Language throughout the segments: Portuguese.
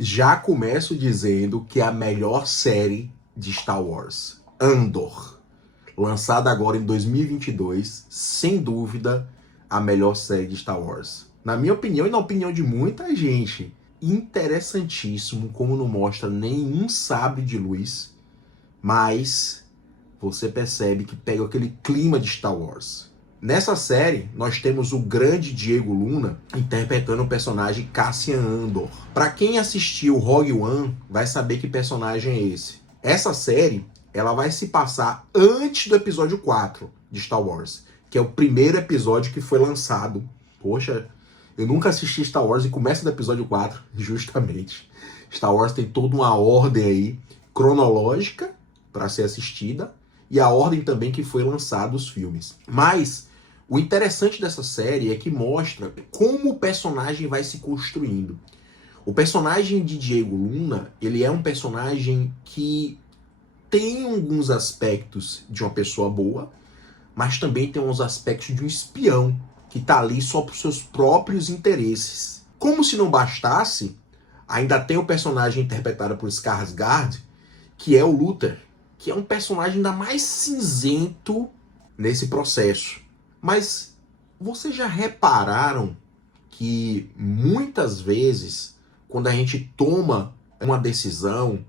Já começo dizendo que é a melhor série de Star Wars, Andor, lançada agora em 2022, sem dúvida, a melhor série de Star Wars. Na minha opinião e na opinião de muita gente, interessantíssimo como não mostra nenhum sabre de luz, mas você percebe que pega aquele clima de Star Wars. Nessa série, nós temos o grande Diego Luna interpretando o personagem Cassian Andor. Para quem assistiu Rogue One, vai saber que personagem é esse. Essa série, ela vai se passar antes do episódio 4 de Star Wars, que é o primeiro episódio que foi lançado. Poxa, eu nunca assisti Star Wars e começa do episódio 4, justamente. Star Wars tem toda uma ordem aí cronológica para ser assistida e a ordem também que foi lançado os filmes. Mas o interessante dessa série é que mostra como o personagem vai se construindo. O personagem de Diego Luna, ele é um personagem que tem alguns aspectos de uma pessoa boa, mas também tem uns aspectos de um espião que tá ali só por seus próprios interesses. Como se não bastasse, ainda tem o personagem interpretado por Skarsgård, que é o Luther, que é um personagem ainda mais cinzento nesse processo. Mas vocês já repararam que muitas vezes, quando a gente toma uma decisão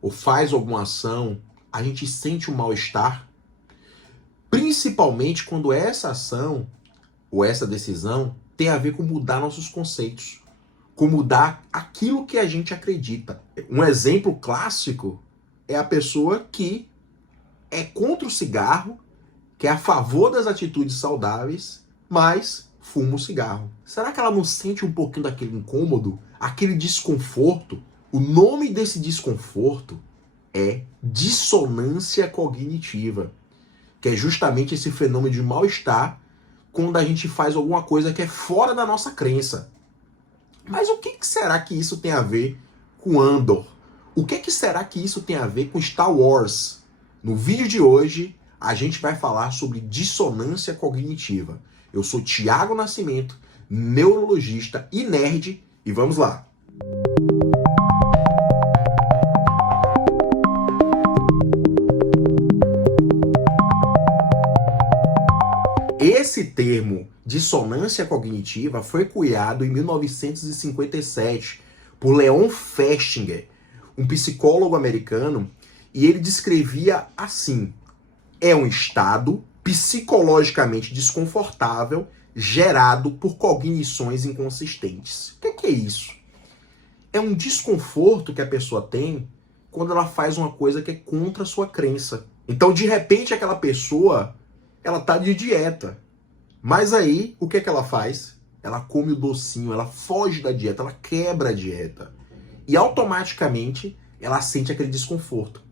ou faz alguma ação, a gente sente um mal-estar? Principalmente quando essa ação ou essa decisão tem a ver com mudar nossos conceitos, com mudar aquilo que a gente acredita. Um exemplo clássico é a pessoa que é contra o cigarro, que é a favor das atitudes saudáveis, mas fuma o cigarro. Será que ela não sente um pouquinho daquele incômodo, aquele desconforto? O nome desse desconforto é dissonância cognitiva, que é justamente esse fenômeno de mal-estar quando a gente faz alguma coisa que é fora da nossa crença. Mas o que será que isso tem a ver com Andor? O que será que isso tem a ver com Star Wars? No vídeo de hoje, a gente vai falar sobre dissonância cognitiva. Eu sou Thiago Nascimento, neurologista e nerd, e vamos lá! Esse termo, dissonância cognitiva, foi cunhado em 1957 por Leon Festinger, um psicólogo americano, e ele descrevia assim: é um estado psicologicamente desconfortável gerado por cognições inconsistentes. O que é isso? É um desconforto que a pessoa tem quando ela faz uma coisa que é contra a sua crença. Então, de repente, aquela pessoa, ela tá de dieta. Mas aí, o que ela faz? Ela come o docinho, ela foge da dieta, ela quebra a dieta. E automaticamente, ela sente aquele desconforto.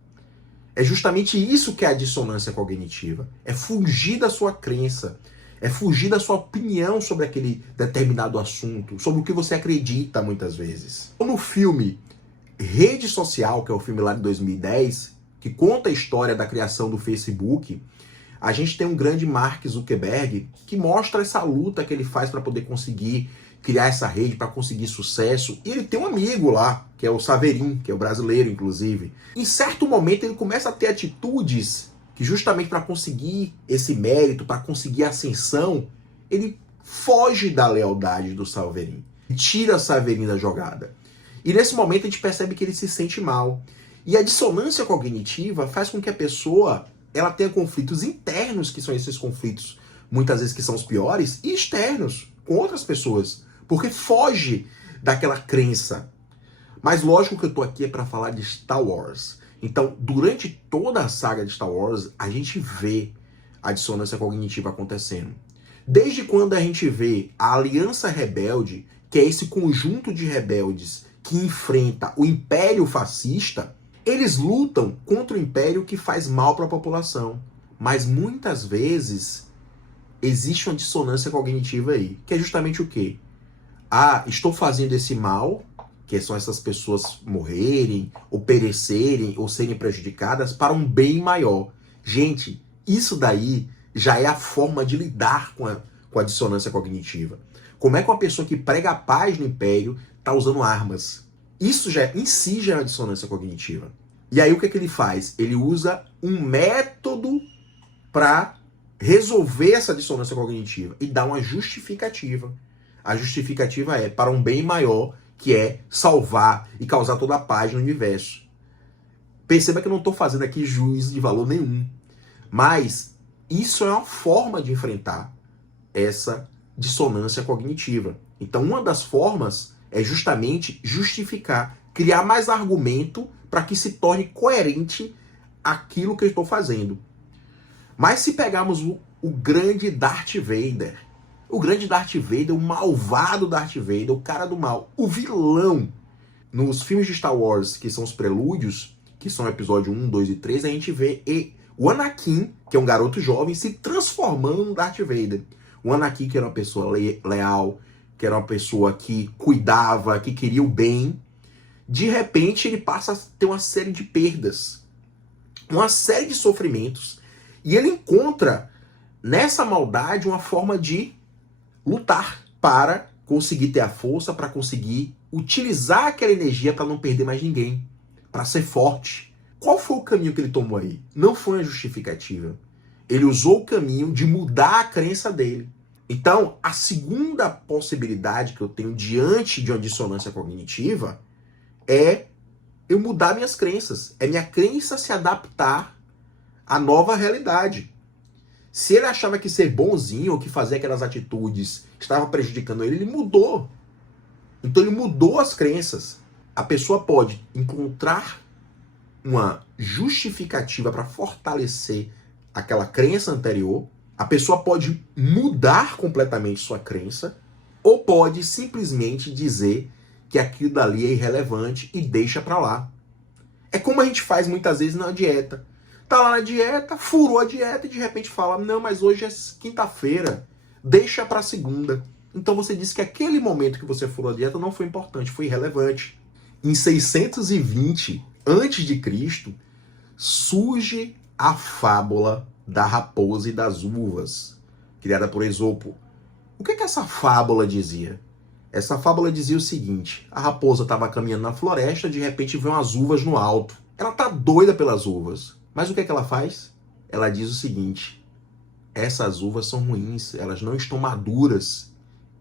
É justamente isso que é a dissonância cognitiva. É fugir da sua crença. É fugir da sua opinião sobre aquele determinado assunto, sobre o que você acredita muitas vezes. No filme Rede Social, que é o filme lá de 2010, que conta a história da criação do Facebook, a gente tem um grande Mark Zuckerberg que mostra essa luta que ele faz para poder conseguir criar essa rede, para conseguir sucesso. E ele tem um amigo lá, que é o Saverin, que é o brasileiro, inclusive. Em certo momento ele começa a ter atitudes que justamente para conseguir esse mérito, para conseguir a ascensão, ele foge da lealdade do Saverin. Tira o Saverin da jogada. E nesse momento a gente percebe que ele se sente mal. E a dissonância cognitiva faz com que a pessoa ela tenha conflitos internos, que são esses conflitos, muitas vezes que são os piores, e externos, com outras pessoas, porque foge daquela crença. Mas lógico que eu tô aqui é para falar de Star Wars. Então, durante toda a saga de Star Wars, a gente vê a dissonância cognitiva acontecendo. Desde quando a gente vê a Aliança Rebelde, que é esse conjunto de rebeldes que enfrenta o Império Fascista, eles lutam contra o Império que faz mal para a população. Mas muitas vezes existe uma dissonância cognitiva aí, que é justamente o quê? Ah, estou fazendo esse mal, que são essas pessoas morrerem, ou perecerem, ou serem prejudicadas, para um bem maior. Gente, isso daí já é a forma de lidar com a dissonância cognitiva. Como é que uma pessoa que prega a paz no Império está usando armas? Isso já em si já é uma dissonância cognitiva. E aí o que é que ele faz? Ele usa um método para resolver essa dissonância cognitiva e dá uma justificativa. A justificativa é para um bem maior, que é salvar e causar toda a paz no universo. Perceba que eu não estou fazendo aqui juízo de valor nenhum. Mas isso é uma forma de enfrentar essa dissonância cognitiva. Então, uma das formas é justamente justificar, criar mais argumento para que se torne coerente aquilo que eu estou fazendo. Mas se pegarmos o grande Darth Vader, o grande Darth Vader, o malvado Darth Vader, o cara do mal, o vilão, nos filmes de Star Wars, que são os prelúdios, que são episódio 1, 2 e 3, a gente vê o Anakin, que é um garoto jovem, se transformando no Darth Vader. O Anakin, que era uma pessoa leal, que era uma pessoa que cuidava, que queria o bem, de repente ele passa a ter uma série de perdas, uma série de sofrimentos, e ele encontra nessa maldade uma forma de lutar para conseguir ter a força, para conseguir utilizar aquela energia para não perder mais ninguém, para ser forte. Qual foi o caminho que ele tomou aí? Não foi uma justificativa. Ele usou o caminho de mudar a crença dele. Então, a segunda possibilidade que eu tenho diante de uma dissonância cognitiva é eu mudar minhas crenças. É minha crença se adaptar à nova realidade. Se ele achava que ser bonzinho ou que fazer aquelas atitudes estava prejudicando ele, ele mudou. Então ele mudou as crenças. A pessoa pode encontrar uma justificativa para fortalecer aquela crença anterior. A pessoa pode mudar completamente sua crença ou pode simplesmente dizer que aquilo dali é irrelevante e deixa para lá. É como a gente faz muitas vezes na dieta. Tá lá na dieta, furou a dieta e de repente fala, não, mas hoje é quinta-feira, deixa para segunda. Então você disse que aquele momento que você furou a dieta não foi importante, foi irrelevante. Em 620 antes de Cristo, surge a fábula da raposa e das uvas, criada por Esopo. O que essa fábula dizia? Essa fábula dizia o seguinte: a raposa estava caminhando na floresta, de repente vê umas uvas no alto. Ela tá doida pelas uvas. Mas o que ela faz? Ela diz o seguinte: essas uvas são ruins, elas não estão maduras.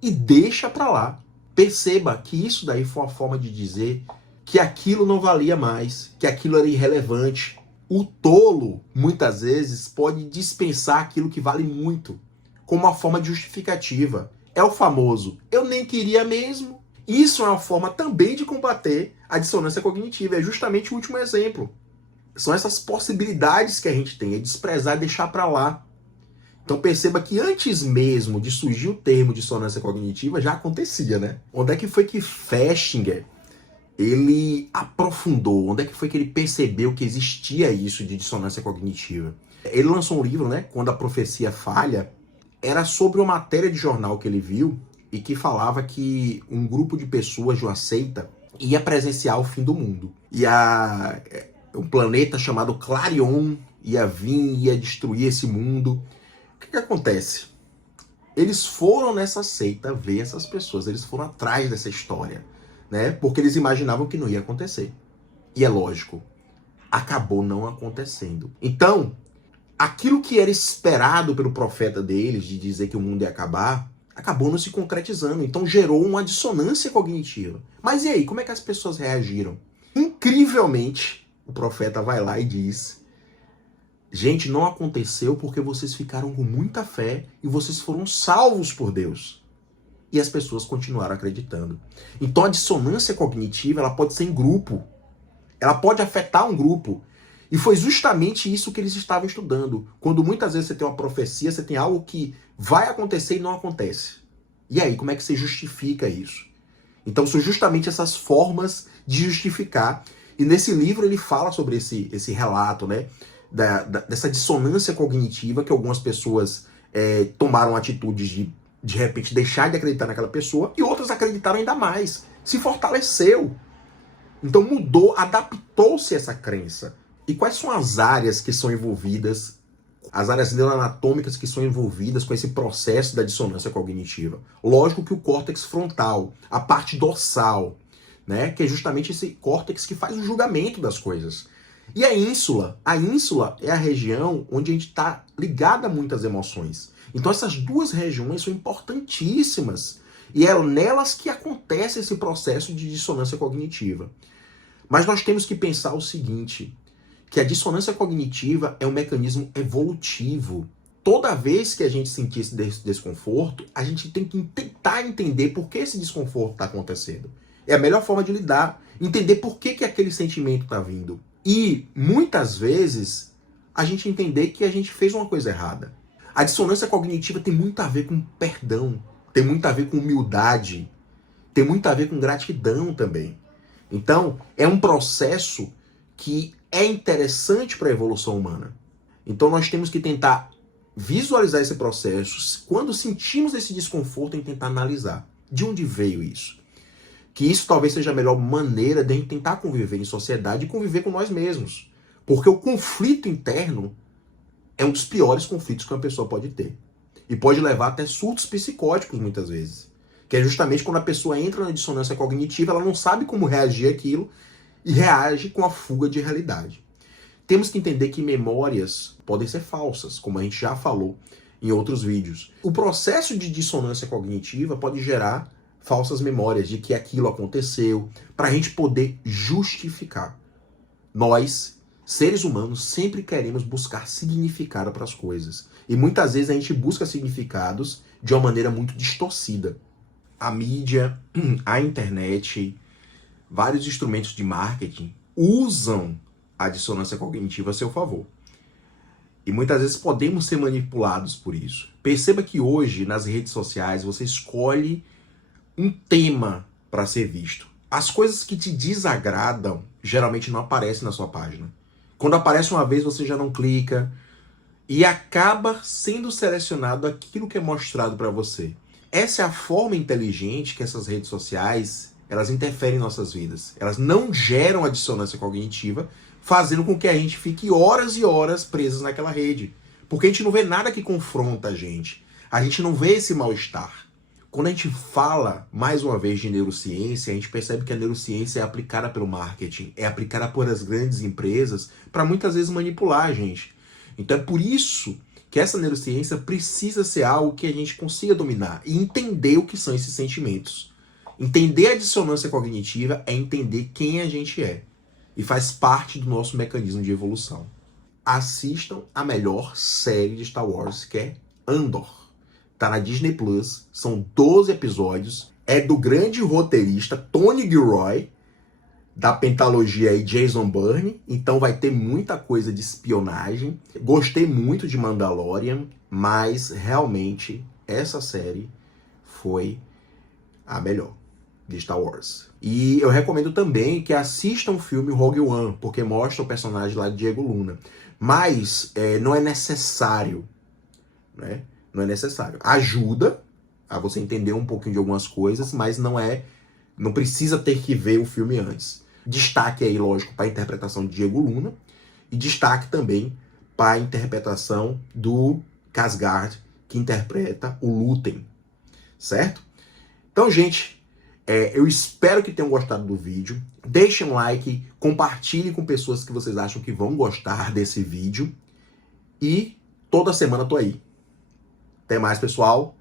E deixa pra lá. Perceba que isso daí foi uma forma de dizer que aquilo não valia mais, que aquilo era irrelevante. O tolo, muitas vezes, pode dispensar aquilo que vale muito, como uma forma de justificativa. É o famoso, eu nem queria mesmo. Isso é uma forma também de combater a dissonância cognitiva. É justamente o último exemplo. São essas possibilidades que a gente tem, é desprezar e deixar para lá. Então perceba que antes mesmo de surgir o termo dissonância cognitiva, já acontecia, né? Onde é que foi que Festinger, ele aprofundou? Onde é que foi que ele percebeu que existia isso de dissonância cognitiva? Ele lançou um livro, né? Quando a Profecia Falha. Era sobre uma matéria de jornal que ele viu e que falava que um grupo de pessoas de uma seita ia presenciar o fim do mundo. E um planeta chamado Clarion ia vir, ia destruir esse mundo. O que acontece? Eles foram nessa seita ver essas pessoas, eles foram atrás dessa história, né? Porque eles imaginavam que não ia acontecer. E é lógico, acabou não acontecendo. Então, aquilo que era esperado pelo profeta deles, de dizer que o mundo ia acabar, acabou não se concretizando. Então gerou uma dissonância cognitiva. Mas e aí, como é que as pessoas reagiram? Incrivelmente, o profeta vai lá e diz: gente, não aconteceu porque vocês ficaram com muita fé e vocês foram salvos por Deus. E as pessoas continuaram acreditando. Então a dissonância cognitiva, ela pode ser em grupo. Ela pode afetar um grupo. E foi justamente isso que eles estavam estudando. Quando muitas vezes você tem uma profecia, você tem algo que vai acontecer e não acontece. E aí, como é que você justifica isso? Então são justamente essas formas de justificar. E nesse livro ele fala sobre esse relato, né? Dessa dissonância cognitiva que algumas pessoas tomaram atitudes de repente deixar de acreditar naquela pessoa e outras acreditaram ainda mais. Se fortaleceu. Então mudou, adaptou-se essa crença. E quais são as áreas que são envolvidas, as áreas neuroanatômicas que são envolvidas com esse processo da dissonância cognitiva? Lógico que o córtex frontal, a parte dorsal. né? Que é justamente esse córtex que faz o julgamento das coisas. E a ínsula é a região onde a gente está ligado a muitas emoções. Então essas duas regiões são importantíssimas e é nelas que acontece esse processo de dissonância cognitiva. Mas nós temos que pensar o seguinte, que a dissonância cognitiva é um mecanismo evolutivo. Toda vez que a gente sentir esse desconforto, a gente tem que tentar entender por que esse desconforto está acontecendo. É a melhor forma de lidar, entender por que aquele sentimento está vindo. E, muitas vezes, a gente entender que a gente fez uma coisa errada. A dissonância cognitiva tem muito a ver com perdão, tem muito a ver com humildade, tem muito a ver com gratidão também. Então, é um processo que é interessante para a evolução humana. Então, nós temos que tentar visualizar esse processo, quando sentimos esse desconforto, em tentar analisar de onde veio isso. Que isso talvez seja a melhor maneira de a gente tentar conviver em sociedade e conviver com nós mesmos. Porque o conflito interno é um dos piores conflitos que uma pessoa pode ter. E pode levar até surtos psicóticos muitas vezes. Que é justamente quando a pessoa entra na dissonância cognitiva, ela não sabe como reagir àquilo e reage com a fuga de realidade. Temos que entender que memórias podem ser falsas, como a gente já falou em outros vídeos. O processo de dissonância cognitiva pode gerar falsas memórias de que aquilo aconteceu, para a gente poder justificar. Nós, seres humanos, sempre queremos buscar significado para as coisas. E muitas vezes a gente busca significados de uma maneira muito distorcida. A mídia, a internet, vários instrumentos de marketing usam a dissonância cognitiva a seu favor. E muitas vezes podemos ser manipulados por isso. Perceba que hoje, nas redes sociais, você escolhe um tema para ser visto. As coisas que te desagradam geralmente não aparecem na sua página. Quando aparece uma vez, você já não clica e acaba sendo selecionado aquilo que é mostrado para você. Essa é a forma inteligente que essas redes sociais, elas interferem em nossas vidas. Elas não geram a dissonância cognitiva, fazendo com que a gente fique horas e horas presas naquela rede. Porque a gente não vê nada que confronta a gente. A gente não vê esse mal-estar. Quando a gente fala, mais uma vez, de neurociência, a gente percebe que a neurociência é aplicada pelo marketing, é aplicada por as grandes empresas para muitas vezes manipular a gente. Então é por isso que essa neurociência precisa ser algo que a gente consiga dominar e entender o que são esses sentimentos. Entender a dissonância cognitiva é entender quem a gente é e faz parte do nosso mecanismo de evolução. Assistam a melhor série de Star Wars, que é Andor. Tá na Disney Plus, são 12 episódios, é do grande roteirista Tony Gilroy, da pentalogia aí Jason Bourne, então vai ter muita coisa de espionagem. Gostei muito de Mandalorian, mas realmente essa série foi a melhor de Star Wars. E eu recomendo também que assistam o filme Rogue One, porque mostra o personagem lá de Diego Luna. Mas não é necessário, né? Não é necessário. Ajuda a você entender um pouquinho de algumas coisas, mas não precisa ter que ver o filme antes. Destaque aí, lógico, para a interpretação de Diego Luna e destaque também para a interpretação do Skarsgård, que interpreta o Lúthien, certo? Então, gente, eu espero que tenham gostado do vídeo. Deixem um like, compartilhem com pessoas que vocês acham que vão gostar desse vídeo. E toda semana eu tô aí. Até mais, pessoal.